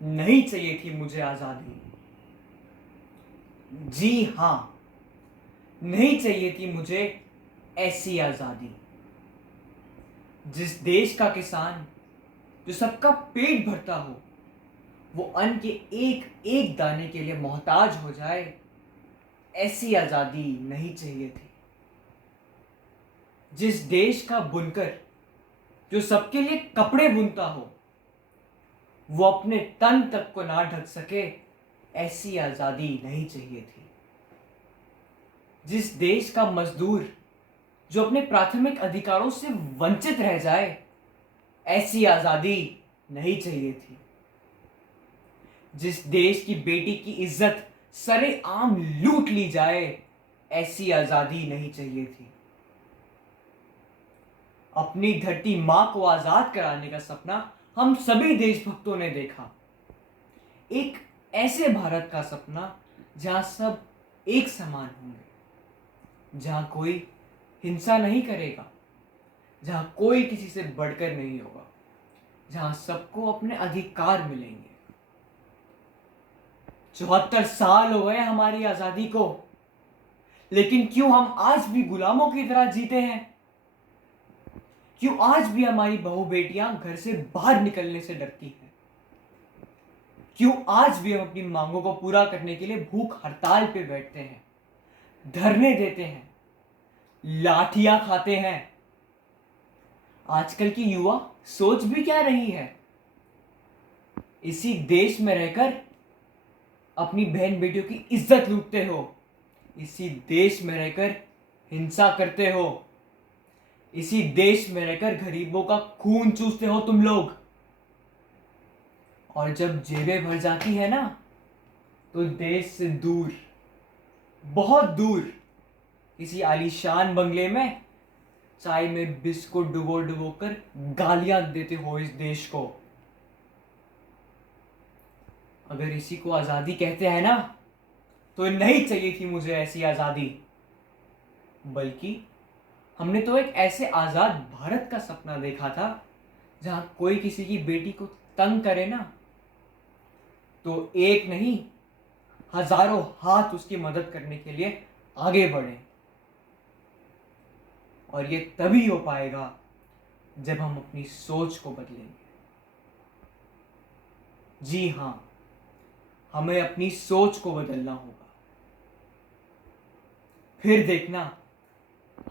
नहीं चाहिए थी मुझे आज़ादी। जी हाँ, नहीं चाहिए थी मुझे ऐसी आज़ादी। जिस देश का किसान जो सबका पेट भरता हो, वो अन्न के एक एक दाने के लिए मोहताज हो जाए, ऐसी आज़ादी नहीं चाहिए थी। जिस देश का बुनकर जो सबके लिए कपड़े बुनता हो, वो अपने तन तक को ना ढक सके, ऐसी आज़ादी नहीं चाहिए थी। जिस देश का मजदूर जो अपने प्राथमिक अधिकारों से वंचित रह जाए, ऐसी आज़ादी नहीं चाहिए थी। जिस देश की बेटी की इज्जत सरेआम लूट ली जाए, ऐसी आज़ादी नहीं चाहिए थी। अपनी धरती मां को आज़ाद कराने का सपना हम सभी देशभक्तों ने देखा। एक ऐसे भारत का सपना जहां सब एक समान होंगे, जहां कोई हिंसा नहीं करेगा, जहां कोई किसी से बढ़कर नहीं होगा, जहां सबको अपने अधिकार मिलेंगे। 74 साल हो गए हमारी आजादी को, लेकिन क्यों हम आज भी गुलामों की तरह जीते हैं? क्यों आज भी हमारी बहू बेटियां घर से बाहर निकलने से डरती हैं? क्यों आज भी हम अपनी मांगों को पूरा करने के लिए भूख हड़ताल पे बैठते हैं, धरने देते हैं, लाठियां खाते हैं? आजकल की युवा सोच भी क्या रही है? इसी देश में रहकर अपनी बहन बेटियों की इज्जत लूटते हो, इसी देश में रहकर हिंसा करते हो, इसी देश में रहकर गरीबों का खून चूसते हो तुम लोग। और जब जेबें भर जाती है ना, तो देश से दूर, बहुत दूर, किसी आलीशान बंगले में चाय में बिस्कुट डुबो डुबो कर गालियां देते हो इस देश को। अगर इसी को आजादी कहते हैं ना, तो नहीं चाहिए थी मुझे ऐसी आजादी। बल्कि हमने तो एक ऐसे आजाद भारत का सपना देखा था, जहां कोई किसी की बेटी को तंग करे ना, तो एक नहीं, हजारों हाथ उसकी मदद करने के लिए आगे बढ़े। और ये तभी हो पाएगा जब हम अपनी सोच को बदलेंगे। जी हां, हमें अपनी सोच को बदलना होगा। फिर देखना,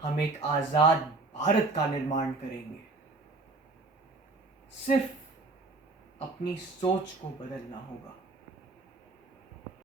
हम एक आजाद भारत का निर्माण करेंगे। सिर्फ अपनी सोच को बदलना होगा।